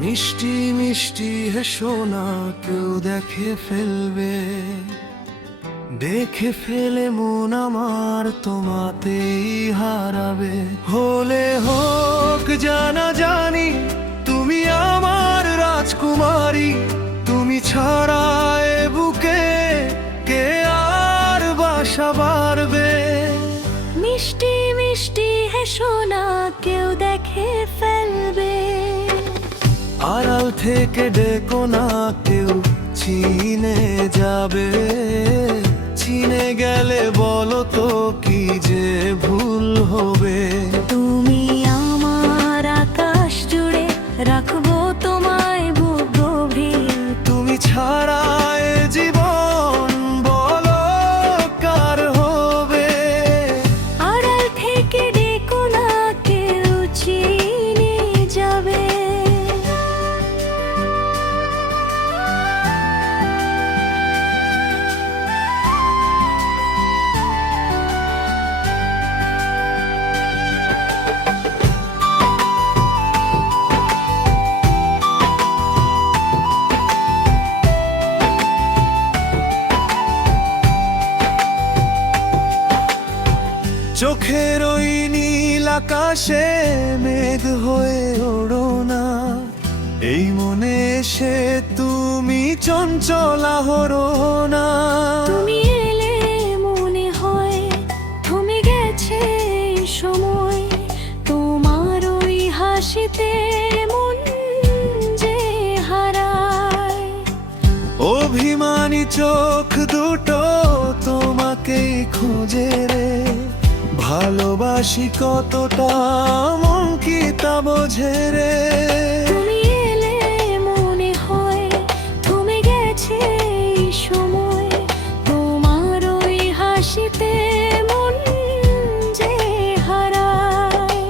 মিষ্টি মিষ্টি হেসো না, কেউ দেখে ফেলবে। দেখে ফেলে মন আমার তোমাতেই হারাবে। হলে হোক জানা জানি, তুমি আমার রাজকুমারী। তুমি ছাড়া এ বুকে কে আর বাসা বাড়বে। মিষ্টি মিষ্টি হেসো না, কেউ দেখে ফেলবে। আড়াল থেকে ডেকো না, কেউ চিনে যাবে। চিনে গেলে বলো তো কি যে ভুল হবে। তুমি আমার আকাশ জুড়ে, রাখবো তোমায় বুক গভীর। তুমি ছাড়া এ জীবন বলো কার হবে। আড়াল থেকে ডেকো না, কেউ চিনে যাবে। চোখের ওই নীল আকাশে মেঘ হয়ে ওড়ো না। এই মনে এসে তুমি চঞ্চলা হরো না। তুমি এলে মনে হয় থমে গেছে এই সময়। তোমার ওই হাসিতে মন যে হারায়। অভিমানী চোখ দুটো তোমাকেই খুঁজে রে। ভালোবাসি কতটা মন কি তা বোঝে রে। তুমি এলে মনে হয় থমে গেছে এই সময়। তোমার ওই হাসিতে মন যে হারায়।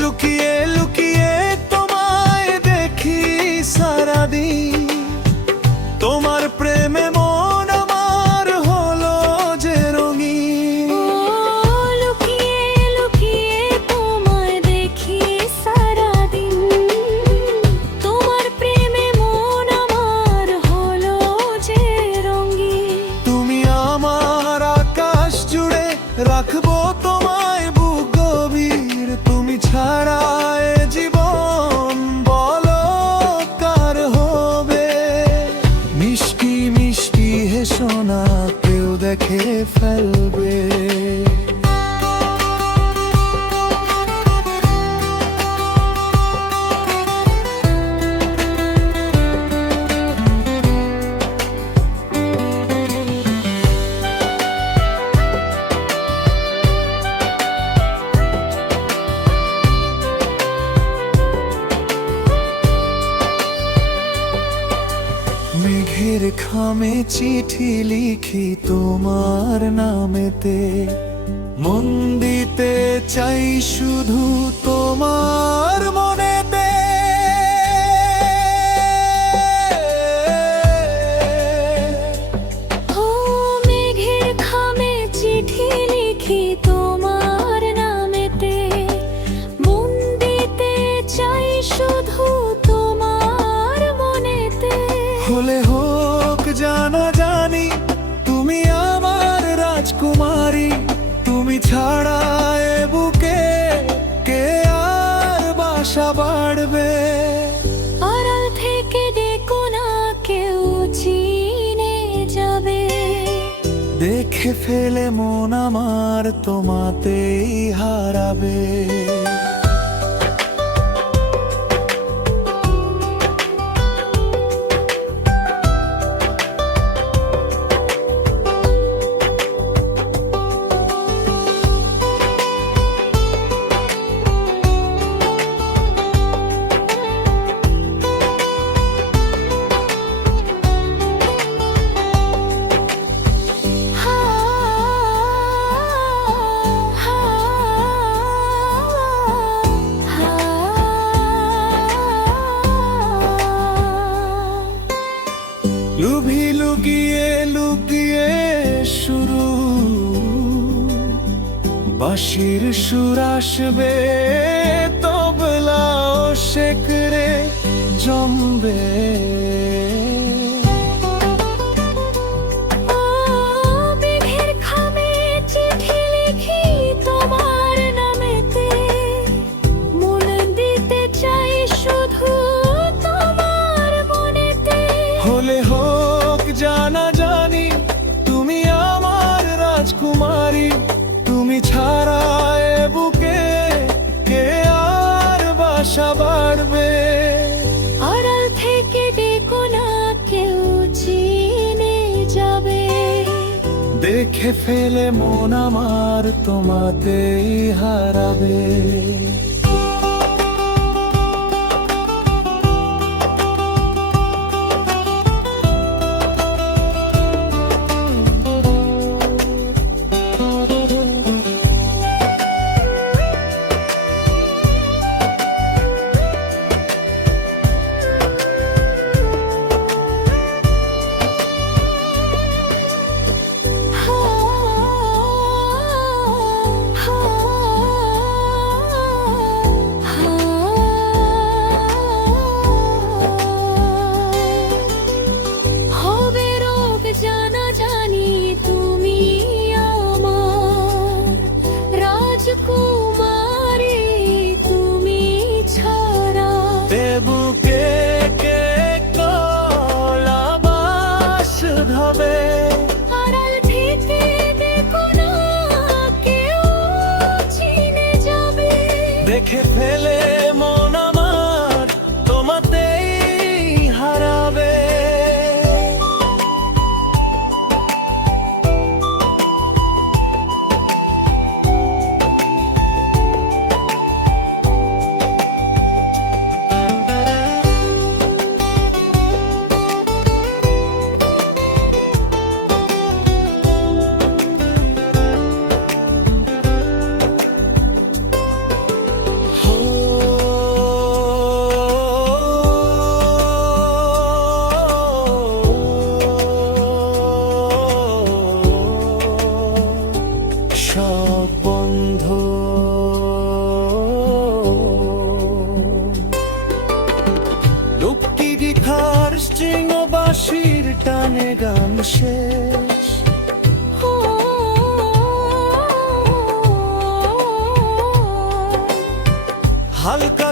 লুকিয়ে লুকিয়ে তোমায় দেখি সারাদিন। তোমার প্রেমে মন আমার হলো যে রঙিন। ও লুকিয়ে লুকিয়ে তোমায় দেখি সারাদিন। তোমার প্রেমে মন আমার হলো যে রঙিন। তুমি আমার আকাশ জুড়ে, রাখবো তোমায় বুক গভীর। তুমি ছাড়া এ জীবন বলো কার হবে। মিষ্টি মিষ্টি হেসো না, কেউ দেখে ফেলবে। মেঘের খামে চিঠি লিখি তোমার নামেতে। মন দিতে চাই শুধু তোমার মনেতে। ও মেঘের খামে চিঠি লিখি তোমার নামেতে। মন দিতে চাই শুধু তোমার মনেতে। হলে হোক জানা জানি, তুমি আমার রাজকুমারী। তুমি ছাড়া এ বুকে কে আর বাসা বাড়বে। আড়াল থেকে ডেকো না, কেউ চিনে যাবে। দেখে ফেলে মন আমার তোমাতেই হারাবে। হা হা হা। লুভি লুকিয়ে লুকিয়ে শুরু, বাঁশির সুর আসবে তবলা ও শেখরে। জমবে। মেঘের খামে চিঠি লিখি তোমার নামেতে, মন দিতে চাই শুধু তোমার মনেতে। হলে হোক জানা জানি তুমি আমার রাজকুমারী, তুমি ছাড়া এ বুকে কে আর বাসা বাড়বে। আড়াল থেকে ডেকো না কেউ চিনে যাবে, দেখে ফেলে মন আমার তোমাতেই হারাবে। হবে রোগ জানা জানি তুমি আমার রাজকুমারী, তুমি ছাড়া বুকে কে কলাবাস ধবে। আড়াল থেকে দেখো না কেউ চিনে যাবে, দেখে ফেলে মন আমার তোমাতেই হারাবে। সব বন্ধ লুপ্তি দিখার স্ট্রিং ও বাঁশির টানে গান শেষ। হালকা